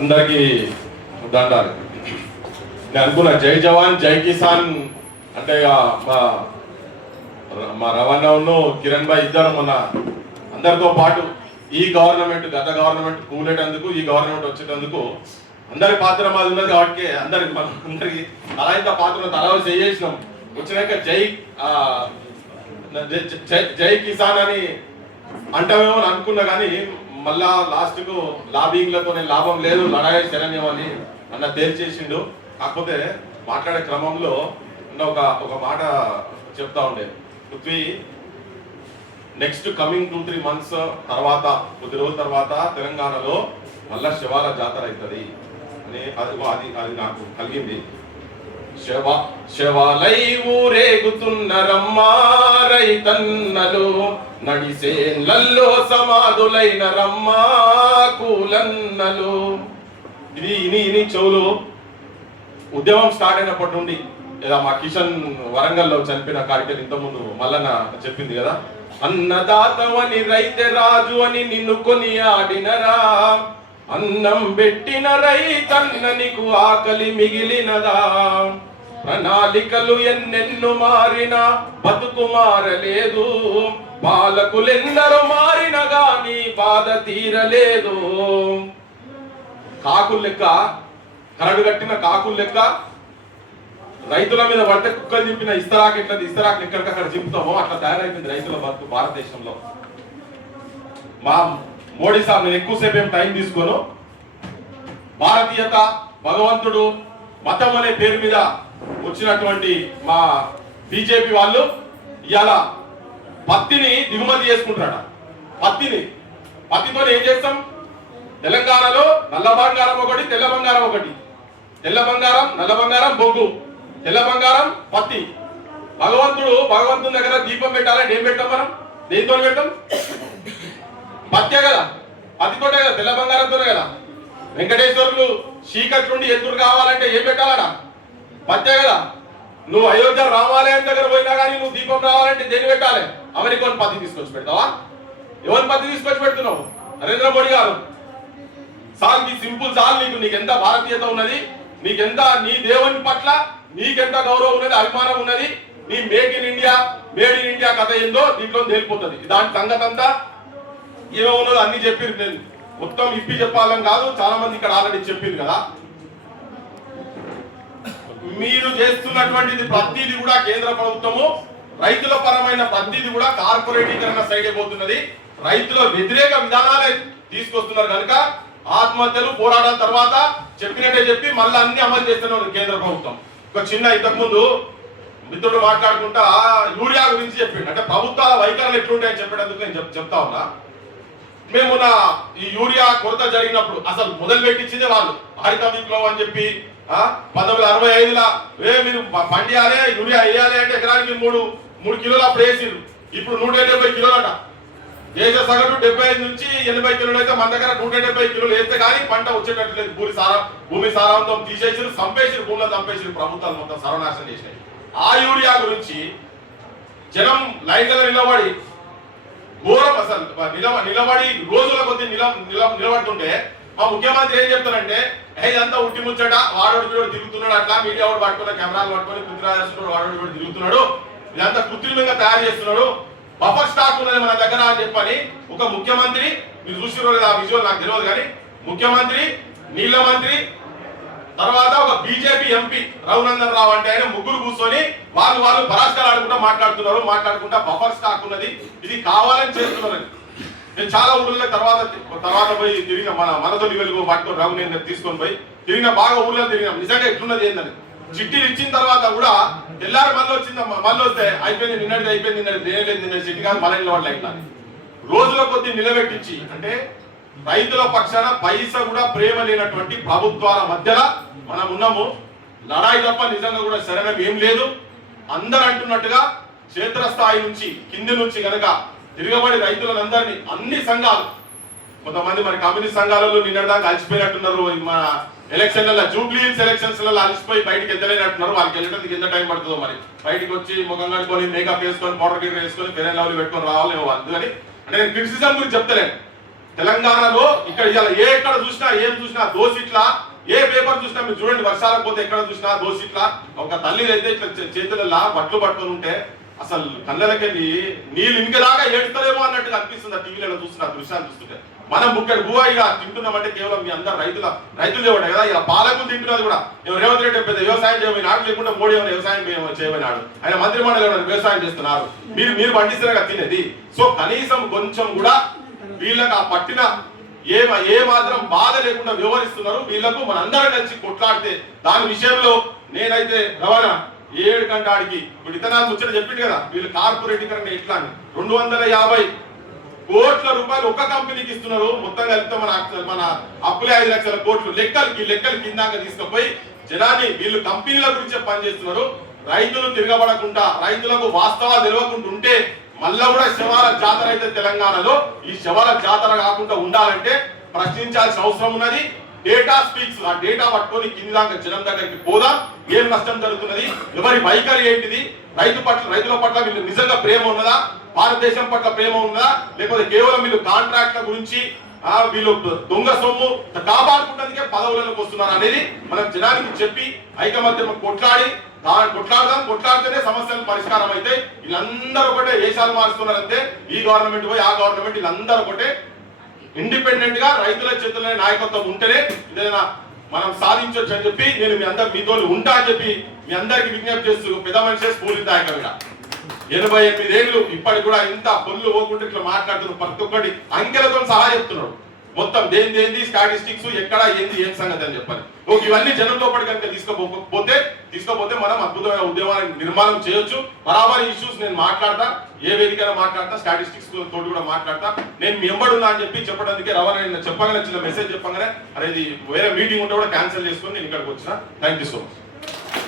అందరికీ దండాలి నేను అనుకున్నా జై జవాన్ జై కిసాన్. అంటే ఇక మా మా రవాణాను కిరణ్ భాయ్ ఇద్దరు మొన్న అందరితో పాటు ఈ గవర్నమెంట్ గత గవర్నమెంట్ కూలేటందుకు ఈ గవర్నమెంట్ వచ్చేటందుకు అందరి పాత్ర మాది ఉన్నది కాబట్టి అందరికి మన అందరికి అలా ఇంత పాత్ర తలా చేసేసినాం వచ్చినాక జై జై- కిసాన్ అని అంటామేమో అని అనుకున్నా కానీ మళ్ళా లాస్ట్కు లాబింగ్లతోనే లాభం లేదు లడాయి శరణ్యం అని అన్న తేల్చేసిండు. కాకపోతే మాట్లాడే క్రమంలో ఒక ఒక మాట చెప్తా ఉండే. Prithvi next coming two three months తర్వాత కొద్ది రోజుల తర్వాత తెలంగాణలో మళ్ళా శివాల జాతర అవుతుంది అని అది అది అది నాకు కలిగింది. శవ శవాలై ఊరేగుతున్నరమ్మా తన్నలో నడిసే నడిసేన్లల్లో సమాధులైన రమ్మా కూలన్నలు. ఇది ఇని ఇని చెవులు. ఉద్యమం స్టార్ట్ అయినప్పటి నుండి లేదా మా కిషన్ వరంగల్లో చనిపోయిన కార్యక్రమం ఇంతకుముందు మల్లన్న చెప్పింది కదా అన్నదాతవని రైతే రాజు అని నిన్ను కొని ఆడినరా అన్నం పెట్టిన రైతన్న నీకు ఆకలి మిగిలినదా. ప్రణాళికలు ఎన్నెన్ను మారినా బతుకు మారలేదు. పాలకులెందరూ మారిన గాని బాధ తీరలేదు. కాకులు లెక్క కరడు కట్టిన కాకులు లెక్క రైతుల మీద పడితే కుక్కలు చింపిన ఇస్తరాకు ఎట్లా ఇస్తరాకు ఎక్కడికక్కడ చింపుతామో అట్లా తయారైపోయింది రైతుల బతుకు భారతదేశంలో. మా మోడీ సార్ నేను ఎక్కువసేపు ఏం టైం తీసుకోను. భారతీయత భగవంతుడు మతం అనే పేరు మీద వచ్చినటువంటి మా బీజేపీ వాళ్ళు ఇవాళ పత్తిని దిగుమతి చేసుకుంటాడ పత్తిని. పత్తితో ఏం చేస్తాం? తెలంగాణలో నల్ల బంగారం ఒకటి తెల్ల బంగారం ఒకటి. తెల్ల బంగారం నల్ల బంగారం బొగ్గు. తెల్ల బంగారం పత్తి. భగవంతుడు భగవంతుని దగ్గర దీపం పెట్టాలని ఏం పెట్టాం మనం? దేనితో పెట్టాం? పత్తే కదా? పత్తితోటే కదా? తెల్ల బంగారంతోనే కదా? వెంకటేశ్వరులు చీకటి నుండి ఎదురు కావాలంటే ఏం పెట్టాలడా పత్తే కదా నువ్వు అయోధ్య రామాలయం దగ్గర పోయినా కానీ నువ్వు దీపం రావాలంటే దేని పెట్టాలి? అమెరికన్ పత్తి తీసుకొచ్చి పెడతావా? ఎవరి పత్తి తీసుకొచ్చి పెడుతున్నావు? నరేంద్ర మోడీ గారు. సాల్ నీ సింపుల్ సాల్ నీకు నీకెంత భారతీయత ఉన్నది నీకెంత నీ దేవుని పట్ల నీకెంత గౌరవం ఉన్నది అభిమానం ఉన్నది నీ make in India made in India కథ ఏందో దీంట్లో తేలిపోతుంది. దాని సంగతి అంతా ఏమో ఉన్నదో అన్ని చెప్పింది నేను. మొత్తం ఇప్పి చెప్పాలని కాదు చాలా మంది ఇక్కడ ఆల్రెడీ చెప్పింది కదా. మీరు చేస్తున్నటువంటిది ప్రతిది కూడా కేంద్ర ప్రభుత్వము రైతుల పరమైన ప్రతిది కూడా కార్పొరేటీకరణ సైడ్ అయిపోతున్నది రైతుల వ్యతిరేక విధానాలే తీసుకొస్తున్నారు కనుక ఆత్మహత్యలు పోరాటం తర్వాత చెప్పినట్టే చెప్పి మళ్ళీ అన్ని అమలు చేస్తున్నారు కేంద్ర ప్రభుత్వం. ఒక చిన్న ఇంతకు ముందు మిత్రుడు మాట్లాడుకుంటా యూరియా గురించి చెప్పిండు. అంటే ప్రభుత్వాల వైఖరులు ఎట్లుంటాయని చెప్పేటందుకు నేను చెప్- చెప్తా ఉన్నా. మేము నా ఈ యూరియా కొరత జరిగినప్పుడు అసలు మొదలు పెట్టించిందే వాళ్ళు. హరిత విప్లవం అని చెప్పి పంతొమ్మిది అరవై ఐదులా ఏ మీరు పండియాలి యూరియా వేయాలి అంటే ఎకరానికి మూడు మూడు కిలోల అప్పుడు వేసిరు ఇప్పుడు నూట డెబ్బై కిలోలట. దేశ సగటు డెబ్బై ఐదు నుంచి ఎనభై కిలోలు అయితే మన దగ్గర నూట డెబ్బై కిలోలు వేస్తే కానీ పంట వచ్చేటట్టు లేదు. భూమి సారా భూమి సారాంతం తీసేసిరు సంపేసిరు భూమిలో చంపేసిరు ప్రభుత్వాలు మొత్తం సర్వనాశనం చేసినాయి. ఆ యూరియా గురించి జనం లైన్ నిలబడి ఘోరం అసలు. నిలబడి రోజుల కొద్ది నిల నిలబడుతుంటే మా ముఖ్యమంత్రి ఏం చెప్తారంటే "ఏ, ఇదంతా ఉట్టి ముచ్చట వాడోడు కూడా తిరుగుతున్నాడు అట్లా మీడియా వాడు పట్టుకున్న కెమెరాలు పట్టుకొని పృథ్వీరాజేశ్వరుడు వాడోడు కూడా తిరుగుతున్నాడు ఇదంతా కృత్రిమంగా తయారు చేస్తున్నాడు బఫర్ స్టాక్ ఉన్నది మన దగ్గర అని చెప్పని ఒక ముఖ్యమంత్రి మీరు చూసిన ఆ విజువల్ నాకు తెలియదు కానీ ముఖ్యమంత్రి నీళ్ళ మంత్రి తర్వాత ఒక బీజేపీ ఎంపీ రఘునందన్ రావు అంటే ఆయన ముగ్గురు కూర్చొని వాళ్ళు వాళ్ళు పరాస్కాలు ఆడుకుంటా మాట్లాడుతున్నారు మాట్లాడుకుంటా బఫర్ స్టాక్ ఉన్నది ఇది కావాలని చేస్తున్నారు. నేను చాలా ఊళ్ళ తర్వాత తర్వాత పోయి తిరిగిన మన మనతోని వెలుగు పట్టుకొని రావు నేను తీసుకొని పోయి తిరిగిన బాగా ఊళ్ళో తిరిగిన నిజంగా ఎట్లున్నది ఏందని చిట్టీలు ఇచ్చిన తర్వాత కూడా తెల్లారి మళ్ళీ వచ్చింది మళ్ళీ వస్తే అయిపోయింది నిన్నటి అయిపోయింది నిన్నటి లేదు నిన్న చిట్టి కాదు మళ్ళీ నిలబడలే ఇట్లా. రోజుల కొద్ది నిలబెట్టించి అంటే రైతుల పక్షాన పైస కూడా ప్రేమ లేనటువంటి ప్రభుత్వాల మధ్యలో మనం ఉన్నాము. లడాయి తప్ప నిజంగా కూడా శరణం ఏం లేదు. అందరు అంటున్నట్టుగా క్షేత్రస్థాయి నుంచి కింది నుంచి కనుక తిరగబడి రైతులందరినీ అన్ని సంఘాలు కొంతమంది మరి కమ్యూనిస్ట్ సంఘాలలో నిన్నటిదాకా అలసిపోయినట్టున్నారు. మన ఎలక్షన్లలో జూబ్లీ ఎలక్షన్స్లలో అలసిపోయి బయటకు ఎద్దలేనట్టున్నారు వాళ్ళకి వెళ్ళడానికి ఎంత టైం పడుతుందో మరి. బయటికి వచ్చి ముఖం కట్టుకొని మేకప్ వేసుకొని పౌడర్ గిన్నె వేసుకొని ఫెరెన్ లెవెల్ పెట్టుకొని రావాలేమో అందుకని అంటే నేను క్రిటిసిజం గురించి చెప్తలేను. తెలంగాణలో ఇక్కడ ఇలా ఏ ఎక్కడ చూసినా ఏం చూసినా దోసిట్లా ఏ పేపర్ చూసినా మీరు చూడండి వర్షాలకు పోతే ఎక్కడ చూసినా దోసిట్లా ఒక తల్లి అయితే ఇట్లా చేతులలో బట్టలు పట్టుకొని ఉంటే అసలు కళ్ళకెళ్ళి నీళ్ళు ఇంకలాగా ఏడుతారేమో అన్నట్టుగా అనిపిస్తుంది ఆ టీవీలలో చూస్తున్న దృశ్యాన్ని చూస్తుంటే. మనం బుక్కడి భూవాయిగా తింటున్నామంటే కేవలం మీ అందరు రైతుల రైతులు ఇవ్వడం కదా? ఇలా పాలకులు తింటున్నది కూడా. రేవంత్ రెడ్డి పెద్ద వ్యవసాయం చేయమని నాడు లేకుండా మోడీ ఏమైనా వ్యవసాయం చేయమని చేయమన్నాడు. ఆయన మంత్రి మండలి వ్యవసాయం చేస్తున్నారు. మీరు మీరు పండిస్తున్నారు తినేది. సో కనీసం కొంచెం కూడా వీళ్ళకి ఆ పట్టిన ఏ ఏ మాత్రం బాధ లేకుండా వ్యవహరిస్తున్నారు. వీళ్ళకు మనందరం కలిసి కొట్లాడితే దాని విషయంలో నేనైతే రవాణా ఏడు గంట ఆడికి ఇప్పుడు ఇతనాలు ముచ్చట చెప్పింది కదా వీళ్ళు కార్పొరేటీకరణ ఎట్లా అని రెండు వందల యాభై కోట్ల రూపాయలు ఒక కంపెనీకి ఇస్తున్నారు. మొత్తం కలిపితే మన మన అప్పులే ఐదు లక్షల కోట్లు. లెక్కలకి లెక్కలు కిందాక తీసుకుపోయి జనాన్ని వీళ్ళు కంపెనీల గురించి పనిచేస్తున్నారు రైతులు తిరగబడకుండా రైతులకు వాస్తవాలు తెలియకుండా ఉంటే మళ్ళా కూడా శవాల జాతర అయితే తెలంగాణలో. ఈ శవాల జాతర కాకుండా ఉండాలంటే ప్రశ్నించాల్సిన అవసరం ఉన్నది. డేటా స్పీక్స్ ఆ డేటా పట్టుకొని కింది దాకా జనం దగ్గరికి పోదాం. ఏం నష్టం జరుగుతున్నది? ఎవరి వైఖరి ఏంటిది? రైతు పట్ల రైతుల పట్ల వీళ్ళు నిజంగా ప్రేమ ఉన్నదా? భారతదేశం పట్ల ప్రేమ ఉన్నదా? లేకపోతే కేవలం వీళ్ళు కాంట్రాక్ట్ల గురించి వీళ్ళు దొంగ సొమ్ము కాపాడుకుంటే పదవులలోకి వస్తున్నారు అనేది మనం జనానికి చెప్పి ఐకమత్యం కొట్లాడి కొట్లాడదాం. కొట్లాడితేనే సమస్యలు పరిష్కారం అయితే వీళ్ళందరూ ఒకటే వేషాలు మారుస్తున్నారంటే ఈ గవర్నమెంట్ పోయి ఆ గవర్నమెంట్ వీళ్ళందరూ ఒకటే ఇండిపెండెంట్గా రైతుల చేతుల్లో నాయకత్వం ఉంటేనే ఏదైనా మనం సాధించవచ్చు అని చెప్పి నేను మీ అందరు మీతో ఉంటా అని చెప్పి మీ అందరికి విజ్ఞప్తి చేస్తూ పెద్ద మనిషి స్ఫూర్తిదాయకంగా ఎనభై ఎనిమిది ఏళ్ళు ఇప్పటికి కూడా ఇంత పొల్లు పోకుండా ఇట్లా మాట్లాడుతున్నారు ప్రతి ఒక్కటి అంకెలతో సహా చెప్తున్నాడు. మొత్తం దేని దేంది స్టాటిస్టిక్స్ ఎక్కడ ఏంది ఏం సంగతి అని చెప్పాలి. ఓకే ఇవన్నీ జనం లోపలి కనుక తీసుకోపోతే తీసుకోపోతే మనం అద్భుతమైన ఉద్యమాన్ని నిర్మాణం చేయొచ్చు. బరాబర్ ఇష్యూస్ నేను మాట్లాడతా. ఏ వేదికైనా మాట్లాడతా స్టాటిస్టిక్స్ తోటి కూడా మాట్లాడతా. నేను మీ ఎంబడున్నా అని చెప్పి చెప్పడానికి రవాణా చెప్పగానే చిన్న మెసేజ్ చెప్పగానే అరే ఇది వేరే మీటింగ్ ఉంటే కూడా క్యాన్సిల్ చేసుకొని నేను ఇక్కడికి వచ్చిన. Thank you so much